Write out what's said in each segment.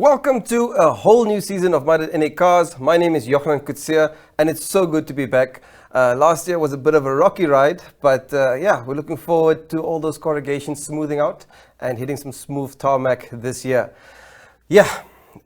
Welcome to a whole new season of My.Na Cars. My name is Johan Kutsia, and it's so good to be back. Last year was a bit of a rocky ride, but yeah, we're looking forward to all those corrugations smoothing out and hitting some smooth tarmac this year. Yeah,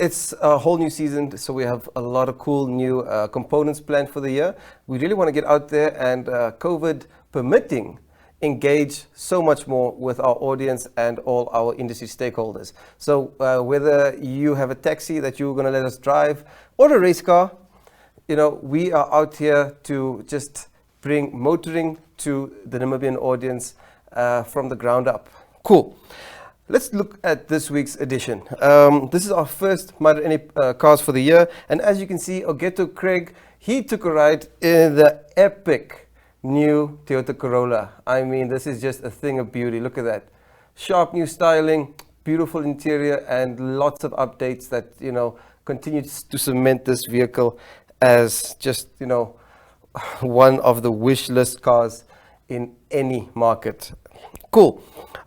it's a whole new season, so we have a lot of cool new components planned for the year. We really want to get out there and, COVID permitting, engage so much more with our audience and all our industry stakeholders. So whether you have a taxi that you're going to let us drive or a race car, you know, we are out here to just bring motoring to the Namibian audience from the ground up. Cool. Let's look at this week's edition. This is our first My.Na Cars for the year. And as you can see, Ogeto Craig, he took a ride in the epic new Toyota Corolla. I mean, this is just a thing of beauty. Look at that. Sharp new styling, beautiful interior, and lots of updates that, you know, continue to cement this vehicle as just, you know, one of the wish list cars in any market. Cool.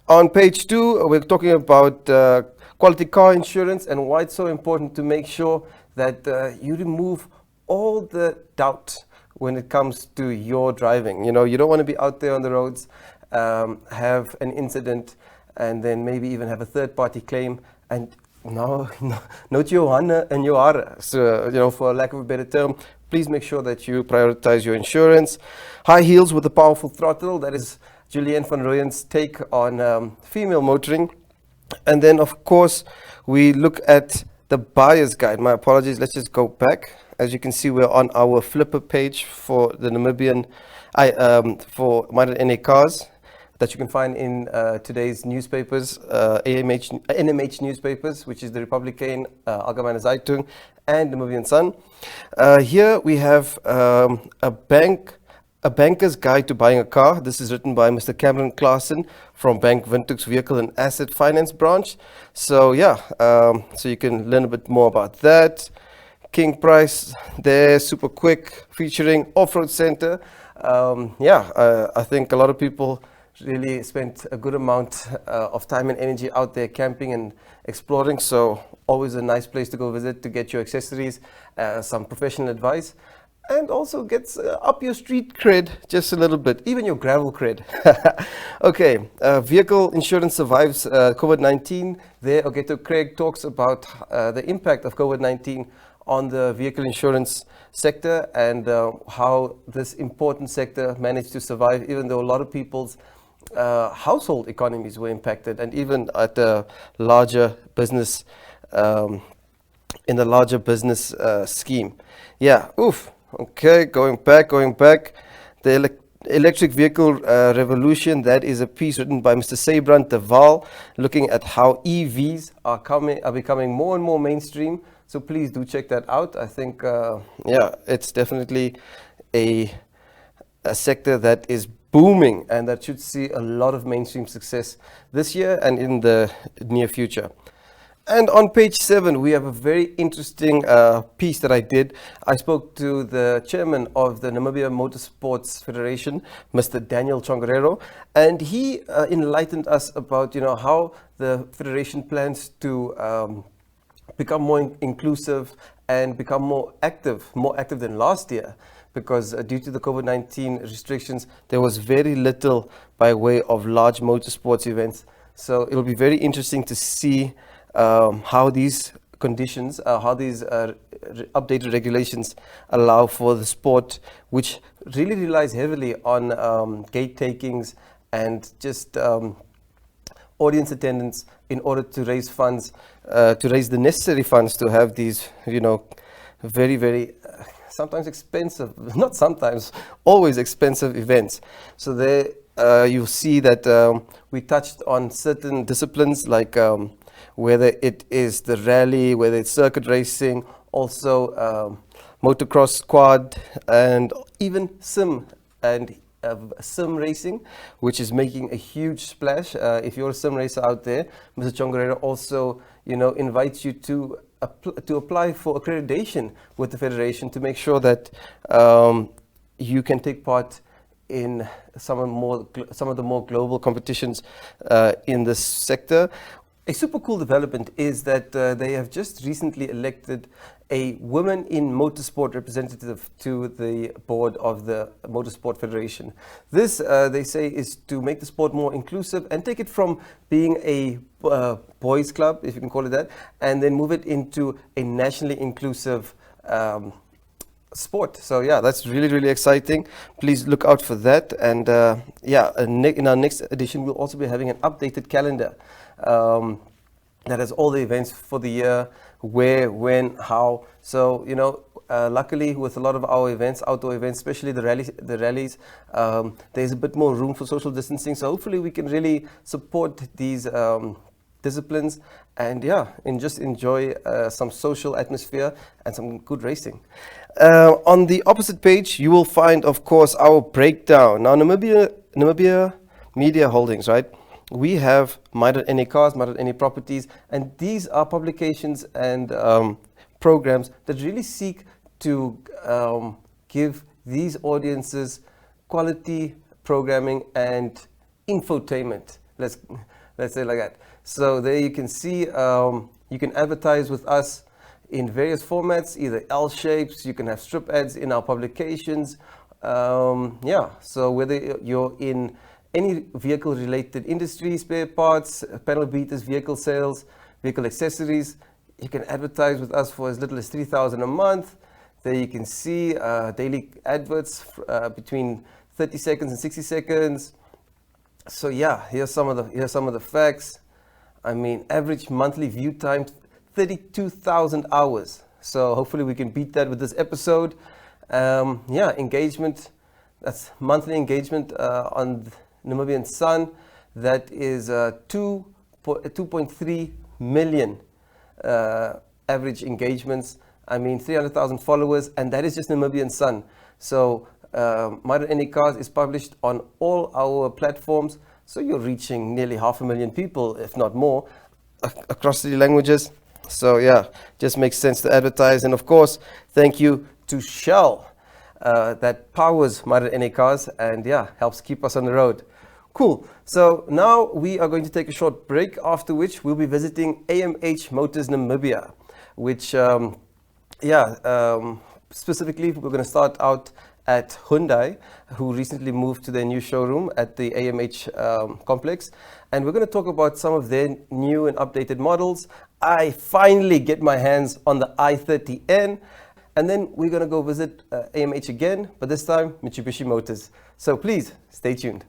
On page 2, we're talking about quality car insurance and why it's so important to make sure that you remove all the doubt when it comes to your driving. You know, you don't want to be out there on the roads, have an incident, and then maybe even have a third-party claim, and no Johanna and Joara. So, you know, for lack of a better term, please make sure that you prioritize your insurance. High heels with a powerful throttle. That is Julianne van Rooyen's take on female motoring. And then, of course, we look at the buyer's guide. My apologies. Let's just go back. As you can see, we're on our flipper page for the Namibian, for My.Na Cars, that you can find in today's newspapers, NMH newspapers, which is the Republican, Algemene Zeitung, and Namibian Sun. Here we have a banker's guide to buying a car. This is written by Mr. Cameron Claassen from Bank Windhoek's Vehicle and Asset Finance branch. So yeah, so you can learn a bit more about that. King Price there, super quick, featuring off-road center. I think a lot of people really spent a good amount of time and energy out there camping and exploring. So always a nice place to go visit to get your accessories, some professional advice, and also gets up your street cred just a little bit, even your gravel cred. Okay, vehicle insurance survives COVID-19. There, Ogeto Craig talks about the impact of COVID-19 on the vehicle insurance sector and how this important sector managed to survive, even though a lot of people's household economies were impacted, and even at the larger business, in the larger business scheme. Yeah, oof. Okay, going back. The electric vehicle revolution, that is a piece written by Mr. Seybrand de Waal, looking at how EVs are becoming more and more mainstream. So please do check that out. I think, yeah, it's definitely a sector that is booming and that should see a lot of mainstream success this year and in the near future. And on page 7, we have a very interesting piece that I did. I spoke to the chairman of the Namibia Motorsports Federation, Mr. Daniel Chongarero, and he enlightened us about, you know, how the federation plans to become more inclusive and become more active than last year, because due to the COVID-19 restrictions, there was very little by way of large motorsports events. So it'll be very interesting to see how these conditions, how these updated regulations allow for the sport, which really relies heavily on gate takings and just audience attendance in order to raise funds, to raise the necessary funds to have these, you know, very, very sometimes expensive, not sometimes, always expensive events. So there you'll see that we touched on certain disciplines like whether it is the rally, whether it's circuit racing, also motocross quad, and even sim racing, which is making a huge splash. If you're a sim racer out there, Mr. Chongarero also, you know, invites you to apply for accreditation with the federation to make sure that you can take part in some of the more global competitions in this sector. A super cool development is that they have just recently elected a woman in motorsport representative to the board of the Motorsport Federation. This, they say, is to make the sport more inclusive and take it from being a boys' club, if you can call it that, and then move it into a nationally inclusive sport. So yeah, that's really, really exciting. Please look out for that. And in our next edition, we'll also be having an updated calendar that has all the events for the year, where, when, how. So, you know, luckily with a lot of our events, outdoor events, especially the rallies, there's a bit more room for social distancing. So hopefully we can really support these disciplines and just enjoy some social atmosphere and some good racing. On the opposite page, you will find, of course, our breakdown. Now, Namibia Media Holdings, right? We have My.Na Cars, My.Na Properties, and these are publications and programs that really seek to give these audiences quality programming and infotainment. Let's say it like that. So there you can see, you can advertise with us in various formats, either L shapes, you can have strip ads in our publications. So whether you're in any vehicle related industry, spare parts, panel beaters, vehicle sales, vehicle accessories, you can advertise with us for as little as 3,000 a month. There you can see daily adverts between 30 seconds and 60 seconds. So yeah, here's some of the facts. I mean, average monthly view time, 32,000 hours. So hopefully we can beat that with this episode. Engagement, that's monthly engagement on Namibian Sun. That is 2.3 million average engagements. I mean, 300,000 followers, and that is just Namibian Sun. So My.Na Cars is published on all our platforms. So you're reaching nearly 500,000 people, if not more, across the languages. So yeah, just makes sense to advertise. And of course, thank you to Shell that powers My.Na Cars and helps keep us on the road. Cool. So now we are going to take a short break, after which we'll be visiting AMH Motors Namibia, which specifically we're going to start out at Hyundai, who recently moved to their new showroom at the AMH complex. And we're going to talk about some of their new and updated models. I finally get my hands on the i30N. And then we're going to go visit AMH again, but this time Mitsubishi Motors. So please stay tuned.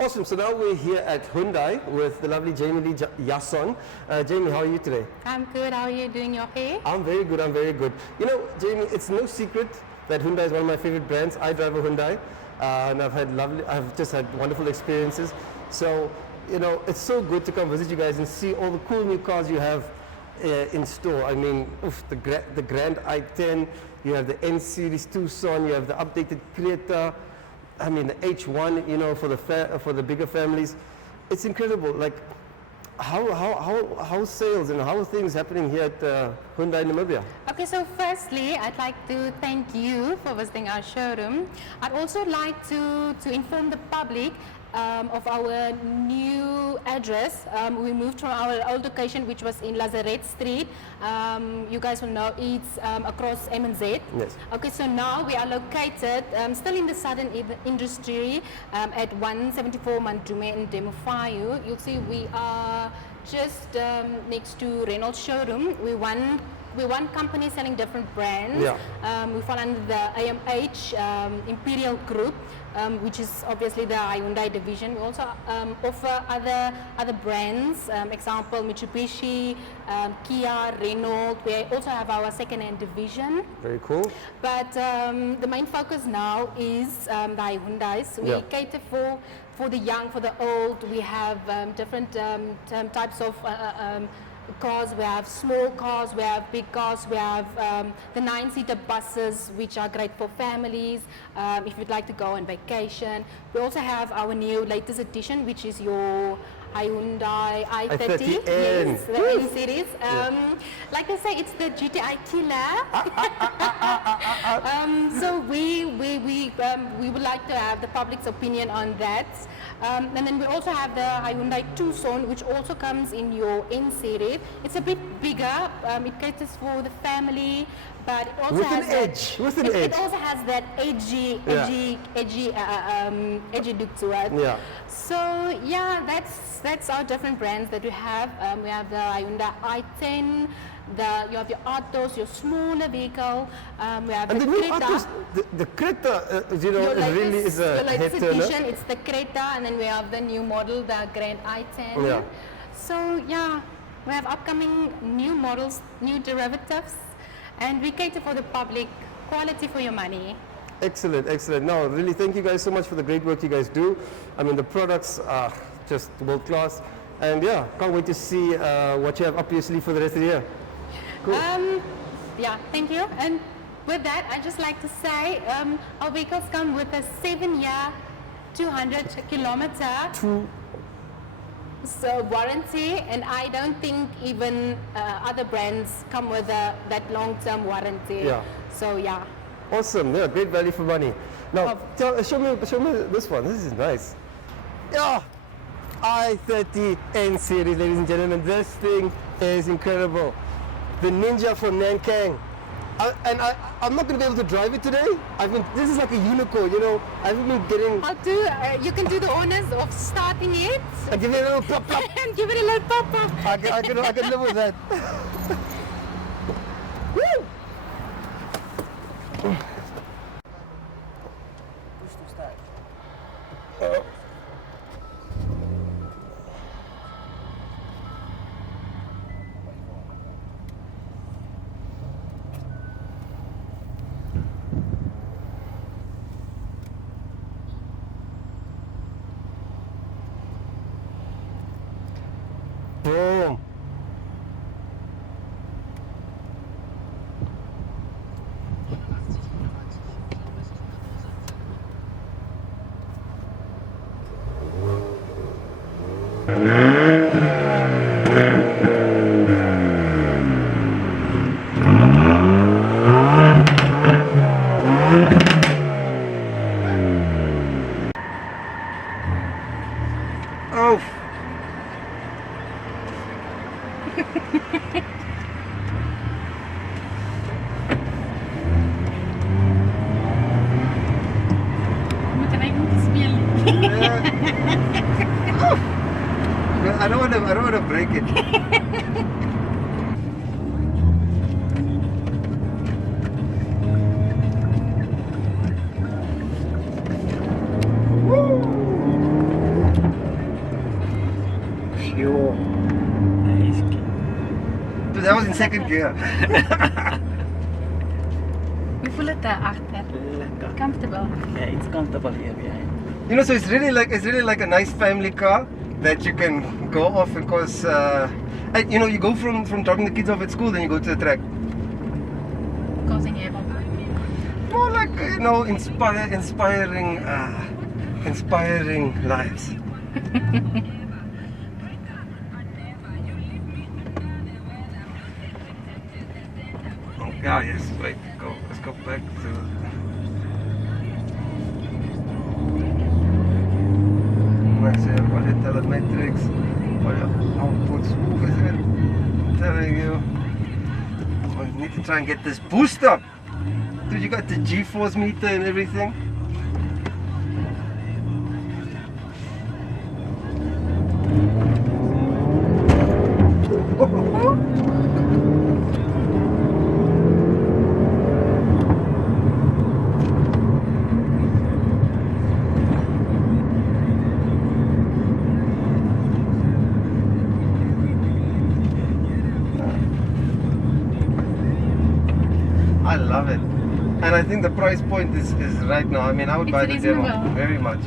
Awesome. So now we're here at Hyundai with the lovely Jamie Lee Yasson. Jamie, how are you today? I'm good. How are you doing your hair? I'm very good. I'm very good. You know, Jamie, it's no secret that Hyundai is one of my favorite brands. I drive a Hyundai, and I've just had wonderful experiences. So, you know, it's so good to come visit you guys and see all the cool new cars you have in store. I mean, the Grand i10, you have the N Series Tucson, you have the updated Creta. I mean, the H1, you know, for the bigger families. It's incredible. Like, how sales and how are things happening here at Hyundai Namibia? Okay, so firstly, I'd like to thank you for visiting our showroom. I'd also like to inform the public of our new address. We moved from our old location, which was in Lazarette Street. You guys will know it's across MNZ. Yes. Okay, so now we are located still in the southern industry at 174 Mandume in Demofayu. You'll see we are just next to Reynolds showroom. We're one we're one company selling different brands. Yeah. We fall under the AMH Imperial Group, which is obviously the Hyundai division. We also offer other brands, example Mitsubishi, Kia, Renault. We also have our second-hand division. Very cool. But the main focus now is the Hyundais. We cater for the young, for the old. We have different types of cars. We have small cars, we have big cars, we have the 9-seater buses, which are great for families if you'd like to go on vacation. We also have our new latest edition, which is your Hyundai i30. Yes, the N series. Like I say, it's the GTI killer. So we would like to have the public's opinion on that. And then we also have the Hyundai Tucson, which also comes in your N series. It's a bit bigger. It caters for the family, but it also has it also has that edgy look to it. Yeah. So yeah, that's our different brands that we have. We have the Hyundai i10. You have your Autos, your smaller vehicle. We have And the the new Creta. Autos, the Creta, you know, Your latest, really is a your latest head turner. edition, it's the Creta, and then we have the new model, the Grand i10. Yeah. So yeah, we have upcoming new models, new derivatives, and we cater for the public, quality for your money. Excellent, excellent. No, really, thank you guys so much for the great work you guys do. I mean, the products are just world class, and yeah, can't wait to see what you have up your sleeve for the rest of the year. Cool. Yeah, thank you. And with that, I just like to say our vehicles come with a 7-year, 200-kilometer warranty, and I don't think even other brands come with that long-term warranty. Yeah. So yeah. Awesome, yeah, great value for money. Now, show me this one. This is nice. Yeah, i30 N series, ladies and gentlemen. This thing is incredible. The Ninja from Nankang. I'm not going to be able to drive it today. This is like a unicorn, you know. I haven't been getting. You can do the honors of starting it. And give it a little pop pop. And give it a little pop pop. I can live with that. Woo! Push to start. Boom. Oh. I don't want to break it. Pure. But that was in second gear. We voel het daarachter. Comfortable. Yeah, it's comfortable here behind. You know, so it's really like a nice family car that you can go off because you know, you go from dropping the kids off at school, then you go to the track. Causing havoc. More like, you know, inspiring lives. Oh yes, wait, let's go back to. Let's see, all your telemetrics, all your outputs. Ooh, is it? I'm telling you. We need to try and get this boost up. Dude, you got the G-force meter and everything. love it. And I think the price point is right now. I mean, I would It's buy the demo reasonable. very much.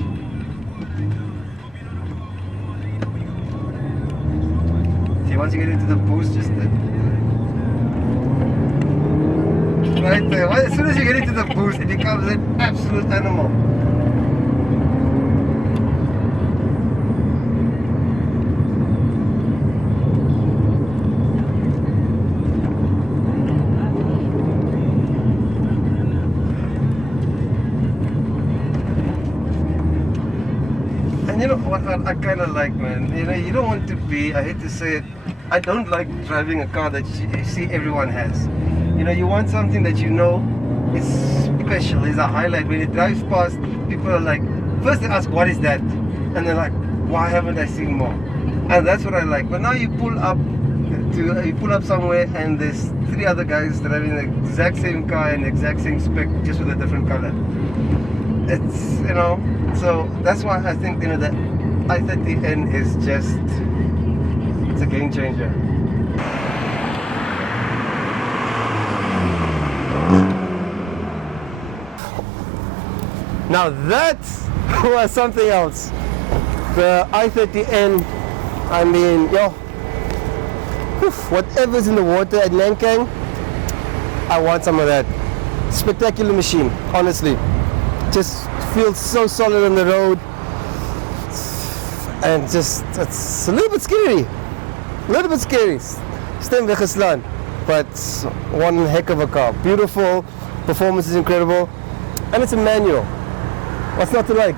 See, once you get into the boost, just right there. As soon as you get into the boost, it becomes an absolute animal. And you know what I kind of like, man? You know, you don't want to be, I hate to say it, I don't like driving a car that you see everyone has. You know, you want something that you know is special, is a highlight. When it drives past, people are like, first they ask, what is that? And they're like, why haven't I seen more? And that's what I like. But now you pull up somewhere and there's 3 other guys driving the exact same car and the exact same spec, just with a different color. It's, you know, so that's why I think, you know, the i30N is just, it's a game changer. Now that was something else. The i30N, I mean, yo, whatever's in the water at Nankang, I want some of that. Spectacular machine, honestly. Just feels so solid on the road. And just, it's a little bit scary. A little bit scary. Stem weggeslaan. But one heck of a car. Beautiful, performance is incredible. And it's a manual. What's not to like?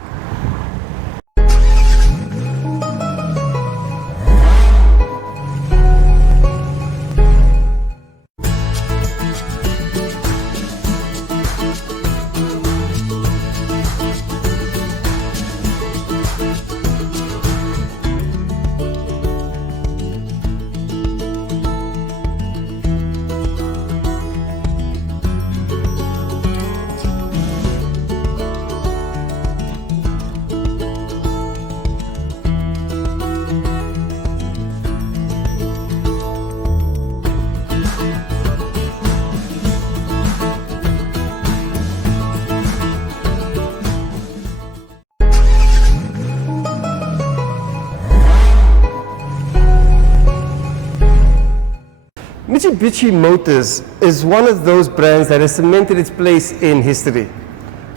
AMH Motors is one of those brands that has cemented its place in history,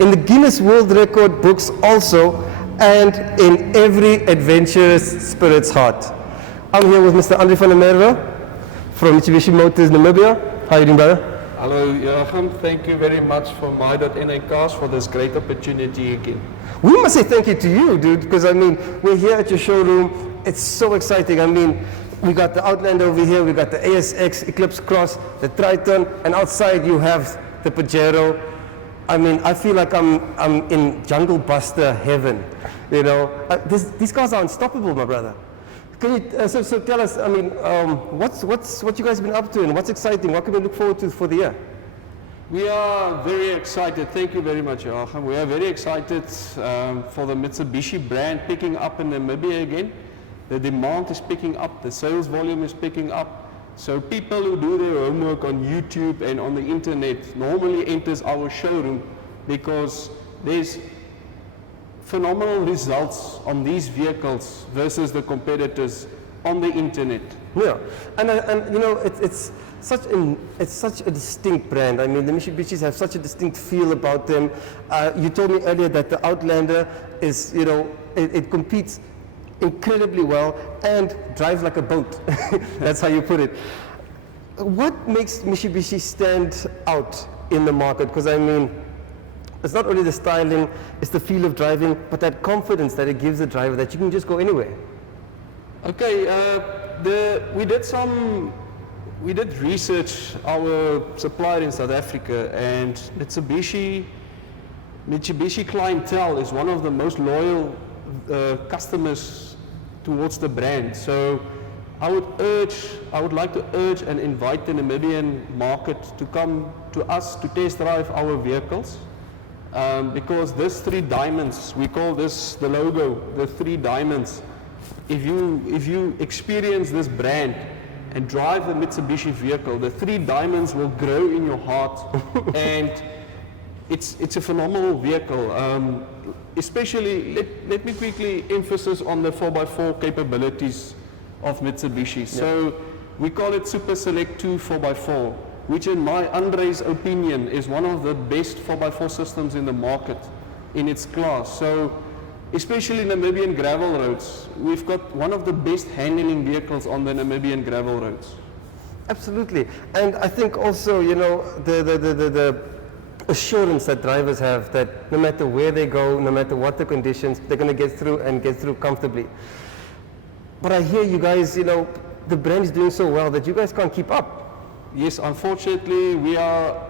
in the Guinness World Record books also, and in every adventurous spirit's heart. I'm here with Mr. Andre van der Merwe from AMH Motors Namibia. How are you doing, brother? Hello, Joachim. Thank you very much for My.Na Cars for this great opportunity again. We must say thank you to you, dude, because I mean, we're here at your showroom. It's so exciting. I mean, we got the Outlander over here, we got the ASX, Eclipse Cross, the Triton, and outside you have the Pajero. I mean, I feel like I'm in Jungle Buster heaven, you know. These cars are unstoppable, my brother. Can you, so tell us, I mean, what you guys been up to and what's exciting? What can we look forward to for the year? We are very excited. Thank you very much, Joachim. We are very excited for the Mitsubishi brand picking up in Namibia again. The demand is picking up, the sales volume is picking up. So people who do their homework on YouTube and on the internet normally enters our showroom because there's phenomenal results on these vehicles versus the competitors on the internet. Yeah, and you know, it's such a distinct brand. I mean, the Mitsubishis have such a distinct feel about them. You told me earlier that the Outlander is, you know, it competes incredibly well and drives like a boat. That's how you put it. What makes Mitsubishi stand out in the market? Because I mean, it's not only the styling, it's the feel of driving, but that confidence that it gives the driver that you can just go anywhere. Okay, we did research our supplier in South Africa, and Mitsubishi clientele is one of the most loyal customers towards the brand. So I would like to urge and invite the Namibian market to come to us to test drive our vehicles, because this 3 diamonds, we call this the logo, the 3 diamonds. If you experience this brand and drive the Mitsubishi vehicle, the three diamonds will grow in your heart. And it's a phenomenal vehicle. Especially, let me quickly emphasize on the 4x4 capabilities of Mitsubishi. So we call it Super Select 2 4x4, which in my Andre's opinion is one of the best 4x4 systems in the market in its class. So especially Namibian gravel roads, we've got one of the best handling vehicles on the Namibian gravel roads. Absolutely. And I think also, you know, the assurance that drivers have that no matter where they go, no matter what the conditions, they're going to get through and get through comfortably. But I hear you guys, you know, the brand is doing so well that you guys can't keep up. Yes, unfortunately, we are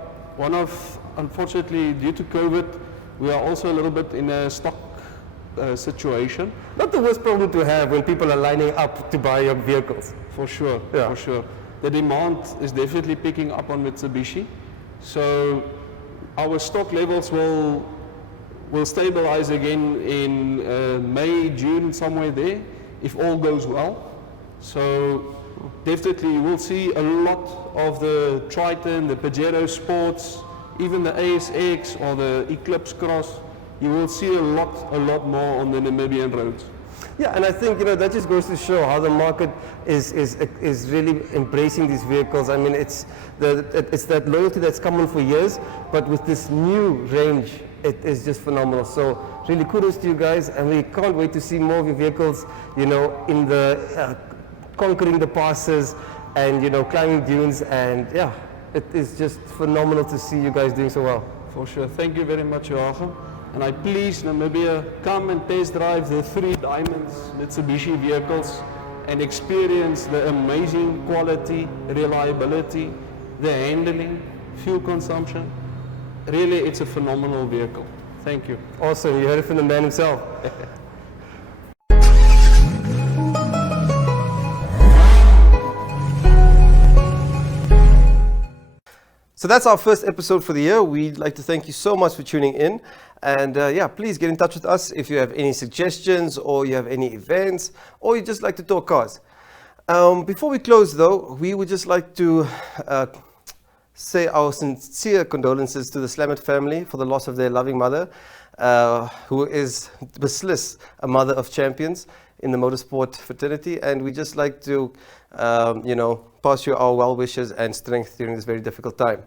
unfortunately, due to COVID, we are also a little bit in a stock situation. Not the worst problem to have when people are lining up to buy your vehicles. For sure, Yeah. for sure. The demand is definitely picking up on Mitsubishi. So our stock levels will stabilize again in May, June, somewhere there, if all goes well. So definitely we'll see a lot of the Triton, the Pajero Sports, even the ASX or the Eclipse Cross. You will see a lot more on the Namibian roads. Yeah, and I think, you know, that just goes to show how the market is really embracing these vehicles. I mean, it's that loyalty that's come on for years, but with this new range, it is just phenomenal. So really kudos to you guys, and we can't wait to see more of your vehicles, you know, in the conquering the passes and, you know, climbing dunes. And yeah, it is just phenomenal to see you guys doing so well. For sure. Thank you very much, Joachim. And I please Namibia, come and test drive the three diamonds Mitsubishi vehicles and experience the amazing quality, reliability, the handling, fuel consumption. Really, it's a phenomenal vehicle. Thank you. Awesome, you heard it from the man himself. So that's our first episode for the year. We'd like to thank you so much for tuning in. And yeah, please get in touch with us if you have any suggestions or you have any events or you just like to talk cars. Before we close though, we would just like to say our sincere condolences to the Slamet family for the loss of their loving mother, who is Beslis, a mother of champions in the motorsport fraternity. And we just like to, you know, pass you our well wishes and strength during this very difficult time.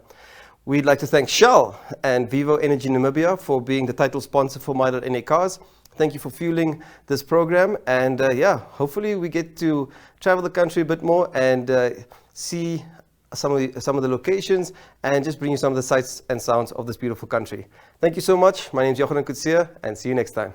We'd like to thank Shell and Vivo Energy Namibia for being the title sponsor for My.Na Cars. Thank you for fueling this program. And yeah, hopefully we get to travel the country a bit more and see some of the locations and just bring you some of the sights and sounds of this beautiful country. Thank you so much. My name is Jochen Kutsia, and see you next time.